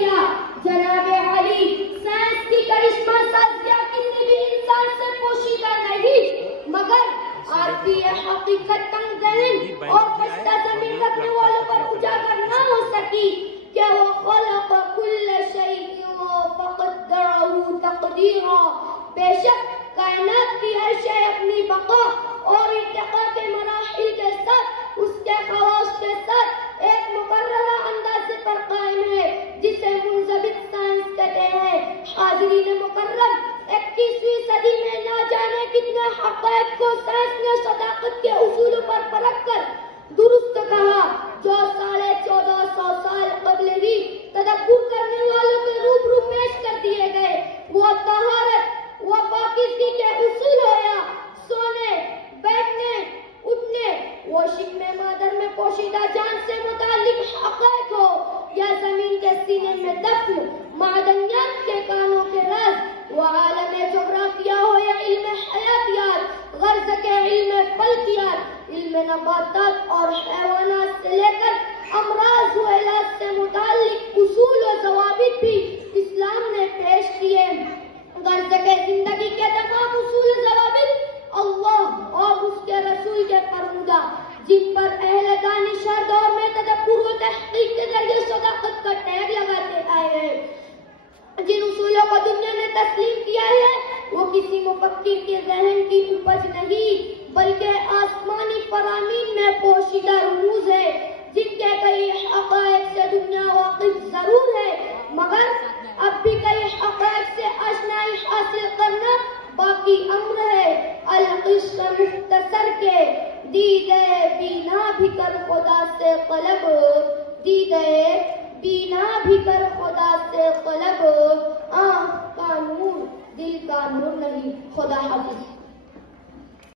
دیا جناب علی سائنس کی کرشمہ سازیاں کسی بھی انسان سے پوشیدہ نہیں مگر عارفی حقیقت تنگ ذہن اور پشتہ ضمیر رکھنے والوں پر اجاگر نہ ہو سکی کہ وہ خلق کل شیء فقدرہ تقدیرا بے شک کائنات کی ہر شے اپنی بقا اور ارتقاء کے مراحل کے ساتھ اس کے خواص کے ساتھ ایک مقررہ انداز پر قائم ہے جسے منضبط سائنس کہتے ہیں۔ حاضرین مکرم 21ویں صدی میں نہ جانے کتنے حقائق کو سائنس نے صداقت کے اصولوں پر پرکھ کر درست کہا جو 1450 سال قبل ہی تدبر کرنے والوں کے روبرو پیش کر دیے گئے۔ وہ طہارت و پاکیزگی کے اصول ہو یا سونے بیٹھنے اٹھنے وہ شکم مادر میں پوشیدہ جان سے متعلق حقائق ہو یا زمین کے سینے میں دفن معدنیات کے کانوں کے راز وہ عالم جغرافیہ ہو یا علم حیاتیات غرض کے علم فلکیات علم نباتات اور حیوانات سے لے کر امراض و علاج سے متعلق اصول و ضوابط بھی اسلام نے پیش کیے۔ غرض کے زندگی کے تمام اصول و ضوابط اللہ اور اس کے رسول کے فرمودہ جن پر اہل دانشور دور میں تدبر و تحقیق کے ذریعے صداقت کا ٹیگ لگاتے آئے ہیں، جن اصولوں کو دنیا نے تسلیم کیا ہے وہ کسی مفکر کے ذہن کی اپج نہیں بلکہ آسمانی فرامین میں پوشیدہ رموز ہے جن کے کئی حقائق سے دنیا واقف ضرور ہے مگر اب بھی کئی حقائق سے آشنائی حاصل کرنا باقی امر ہے۔ القصہ مختصر کے دیدے بینا بھی کر خدا سے قلب دیدے بینا بھی کر خدا سے قلب